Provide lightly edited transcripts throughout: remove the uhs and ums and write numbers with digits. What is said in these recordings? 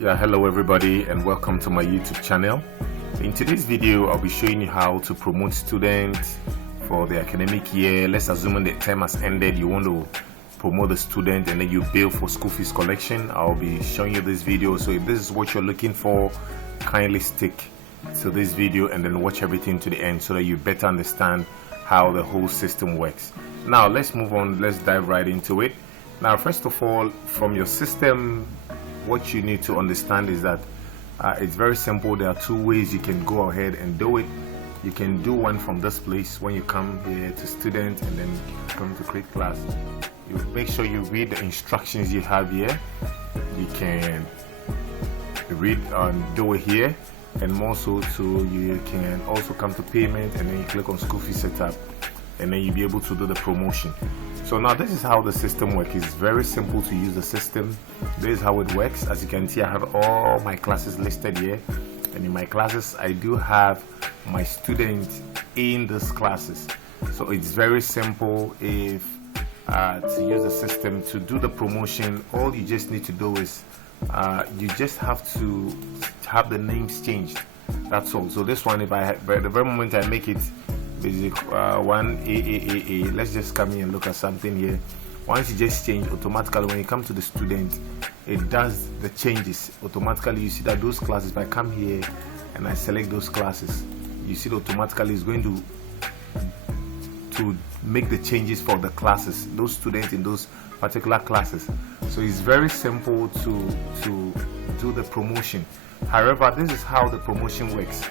Yeah, hello everybody and welcome to my YouTube channel. In today's video I'll be showing you how to promote students for the academic year. Let's assume the term has ended, you want to promote the student and then you bill for school fees collection. I'll be showing you this video, so if this is what you're looking for, kindly stick to this video and then watch everything to the end so that you better understand how the whole system works. Now let's move on, let's dive right into it. Now first of all, from your system, what you need to understand is that it's very simple. There are two ways you can go ahead and do it. You can do one from this place when you come here to student and then come to create class. You make sure you read the instructions you have here. You can read and do it here, and more so too, you can also come to payment and then you click on school fee setup and then you'll be able to do the promotion. So now this is how the system works. It's very simple to use the system. This is how it works. As you can see, I have all my classes listed here, and in my classes I do have my students in these classes. So it's very simple. If to use the system to do the promotion, all you just need to do is you just have to have the names changed. That's all. So this one, if I by the very moment I make it basic 1AAAA, let's just come here and look at something here. Once you just change, automatically when you come to the student, it does the changes automatically. You see that those classes, if I come here and I select those classes, you see that automatically it's going to make the changes for the classes, those students in those particular classes. So it's very simple to do the promotion. However, this is how the promotion works.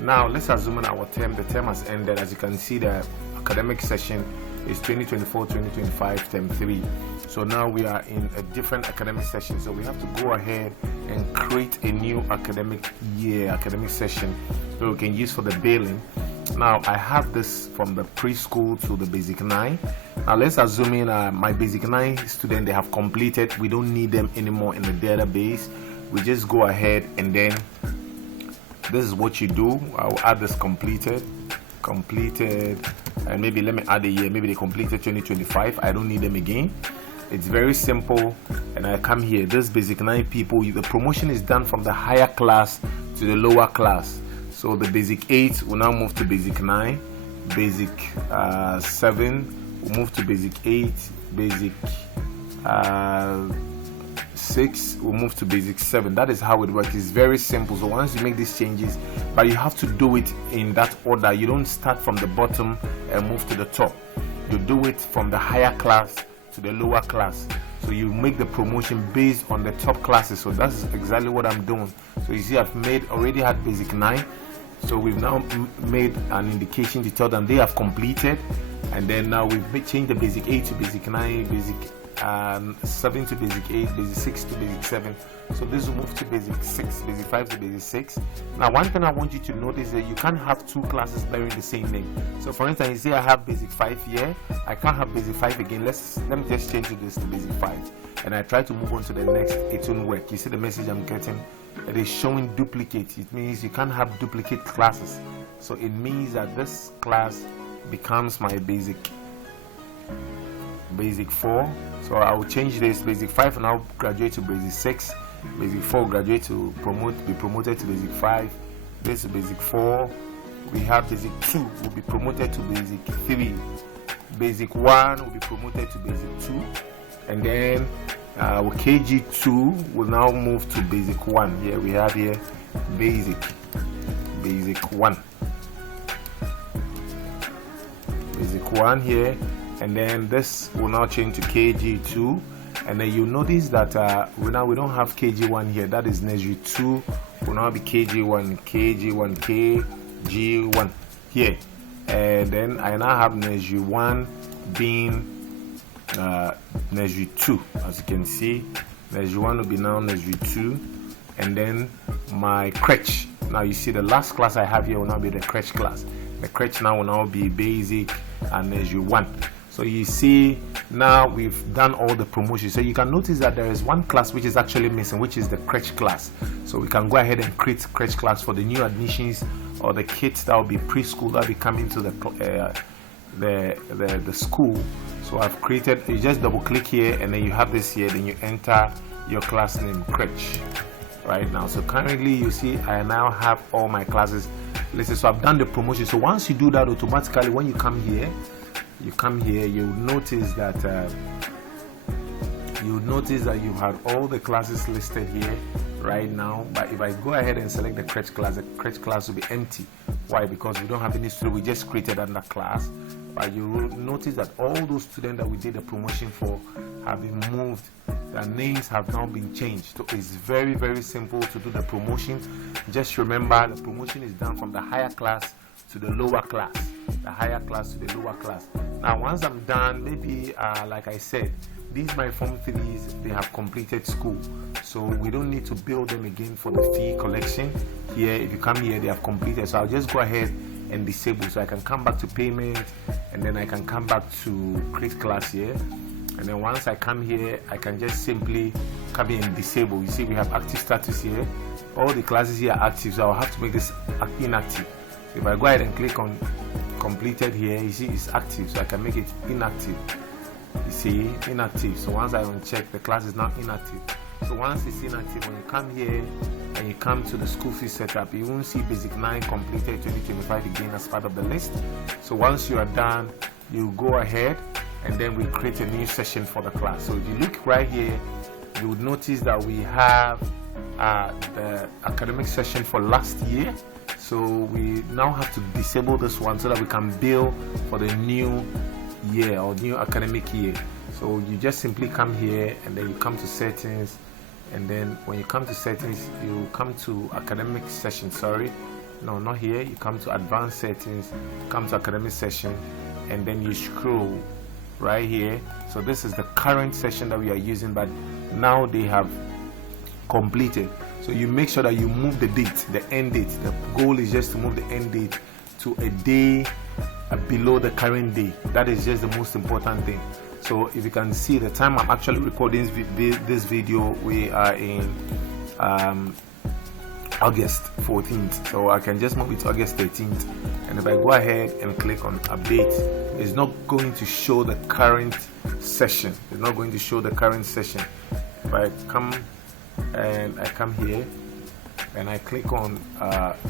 Now let's assume the term has ended. As you can see, the academic session is 2024-2025 term 3. So now we are in a different academic session, so we have to go ahead and create a new academic year, academic session that we can use for the billing. Now I have this from the preschool to the basic 9. Now let's assume my basic 9 student, they have completed. We don't need them anymore in the database. We just go ahead and then this is what you do. I'll add this completed, and maybe let me add a year. Maybe they completed 2025. I don't need them again. It's very simple. And I come here, this basic 9 people, the promotion is done from the higher class to the lower class. So the basic 8 will now move to basic 9, basic 7 will move to basic 8, basic 6 will move to basic 7. That is how it works. It's very simple. So once you make these changes, but you have to do it in that order. You don't start from the bottom and move to the top. You do it from the higher class to the lower class. So you make the promotion based on the top classes. So that's exactly what I'm doing. So you see, I've already had basic 9. So we've now made an indication to tell them they have completed, and then now we've changed the basic 8 to basic 9, basic 7 to basic 8, basic 6 to basic 7. So this will move to basic 6, basic 5 to basic 6. Now one thing I want you to notice is that you can't have two classes bearing the same name. So for instance, you say I have basic 5 here, I can't have basic 5 again. Let me just change this to basic 5, and I try to move on to the next. It won't work. You see the message I'm getting? It is showing duplicate. It means you can't have duplicate classes. So it means that this class becomes my basic 4. So I will change this. Basic 5 and I'll graduate to basic 6. Basic 4 graduate to be promoted to basic 5. This is basic 4. We have basic 2 will be promoted to basic 3. Basic 1 will be promoted to basic 2, and then KG2 will now move to basic 1. Here we have here basic 1, basic 1 here. And then this will now change to KG2, and then you notice that we don't have KG1 here. That is nursery 2 will now be KG1 here, and then I now have nursery 1 being nursery 2. As you can see, nursery 1 will be now nursery 2, and then my crèche. Now you see the last class I have here will now be the crèche class. The crèche now will now be basic and nursery 1. So you see, now we've done all the promotions. So you can notice that there is one class which is actually missing, which is the crèche class. So we can go ahead and create crèche class for the new admissions or the kids that will be preschool that will be coming to the school. So I've created, you just double click here and then you have this here, then you enter your class name, crèche. right now. So currently you see I now have all my classes listed. So I've done the promotion. So once you do that, automatically when you come here, you'll notice that you have all the classes listed here right now. But if I go ahead and select the crèche class will be empty. Why? Because we don't have any student, we just created another class. But you will notice that all those students that we did the promotion for have been moved. Their names have now been changed. So it's very, very simple to do the promotion. Just remember, the promotion is done from the higher class to the lower class. The higher class to the lower class. Now once I'm done, maybe like I said, these my Form 3s, they have completed school, so we don't need to bill them again for the fee collection. Here, if you come here, they have completed, so I'll just go ahead and disable, so I can come back to payment, and then I can come back to create class here, and then once I come here, I can just simply come here and disable. You see we have active status here, all the classes here are active, so I'll have to make this inactive. So if I go ahead and click on completed here, you see it's active, so I can make it inactive. You see, inactive. So once I uncheck, the class is now inactive. So once it's inactive, when you come here and you come to the school fee setup, you won't see Basic 9 completed 2025 again as part of the list. So once you are done, you go ahead and then we create a new session for the class. So if you look right here, you would notice that we have the academic session for last year. So we now have to disable this one so that we can bill for the new year or new academic year. So you just simply come here and then you come to settings, and then when you come to settings, you come to academic session. Sorry, no, not here. You come to advanced settings, come to academic session, and then you scroll right here. So this is the current session that we are using, but now they have completed. So you make sure that you move the date, the end date. The goal is just to move the end date to a day below the current day. That is just the most important thing. So if you can see the time I'm actually recording this video, we are in August 14th, so I can just move it to August 13th, and if I go ahead and click on update, it's not going to show the current session. It's not going to show the current session. If I come and I come here and I click on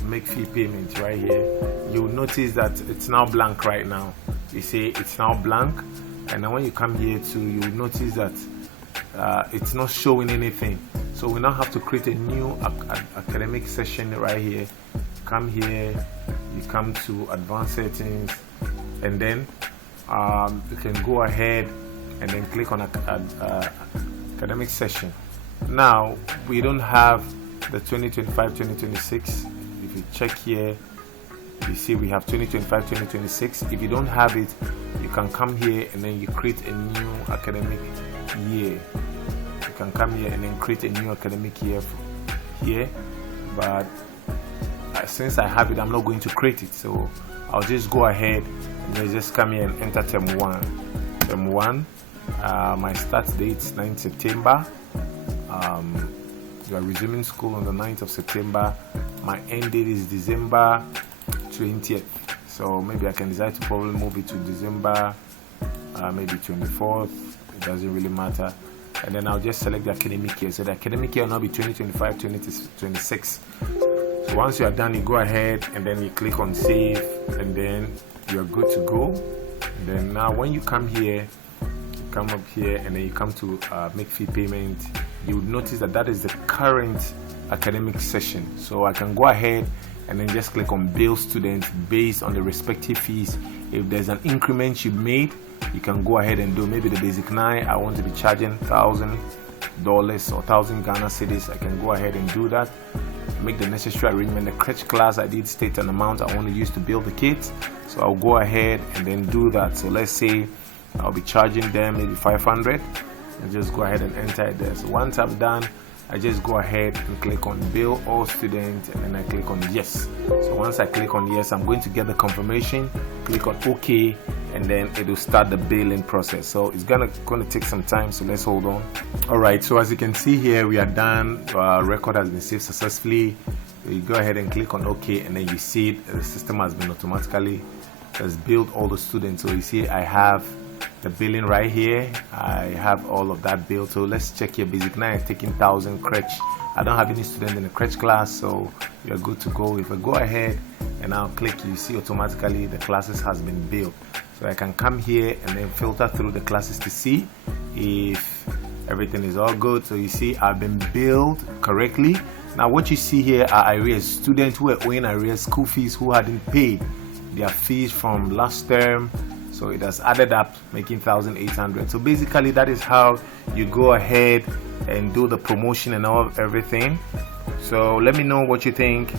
make fee payment right here, you'll notice that it's now blank right now. You see it's now blank, and then when you come here too, you'll notice that it's not showing anything. So we now have to create a new academic session right here. Come here, you come to advanced settings, and then you can go ahead and then click on academic session. Now we don't have the 2025-2026. If you check here, you see we have 2025-2026. If you don't have it, you can come here and then you create a new academic year. You can come here and then create a new academic year here, but since I have it, I'm not going to create it, so I'll just go ahead and then just come here and enter term 1. Term 1, my start date is 9th September. You are resuming school on the 9th of September. My end date is December 20th, so maybe I can decide to probably move it to December maybe 24th. It doesn't really matter. And then I'll just select the academic year. So the academic year will now be 2025-2026. So once you are done, you go ahead and then you click on save, and then you are good to go. And then now when you come here, you come up here and then you come to make fee payment, you would notice that that is the current academic session. So I can go ahead and then just click on bill students based on the respective fees. If there's an increment you made, you can go ahead and do. Maybe the basic 9, I want to be charging $1,000 or 1,000 Ghana cedis. I can go ahead and do that, make the necessary arrangement. The crèche class, I did state an amount I want to use to build the kids, so I'll go ahead and then do that. So let's say I'll be charging them maybe 500, and just go ahead and enter it there. So once I'm done, I just go ahead and click on bill all students, and then I click on yes. So once I click on yes, I'm going to get the confirmation, click on OK, and then it will start the billing process. So it's gonna take some time, so let's hold on. Alright, so as you can see here, we are done. Our record has been saved successfully. You go ahead and click on OK, and then you see it, the system has been automatically has billed all the students. So you see I have the billing right here. I have all of that bill. So let's check here. Basic 9 is taking 1,000 crutch. I don't have any student in the crutch class, so you're good to go. If I go ahead and I'll click, you see automatically the classes has been billed. So I can come here and then filter through the classes to see if everything is all good. So you see I've been billed correctly. Now what you see here are arrears. Students who were owing arrears school fees who hadn't paid their fees from last term. So it has added up, making 1,800. So basically that is how you go ahead and do the promotion and everything. So let me know what you think.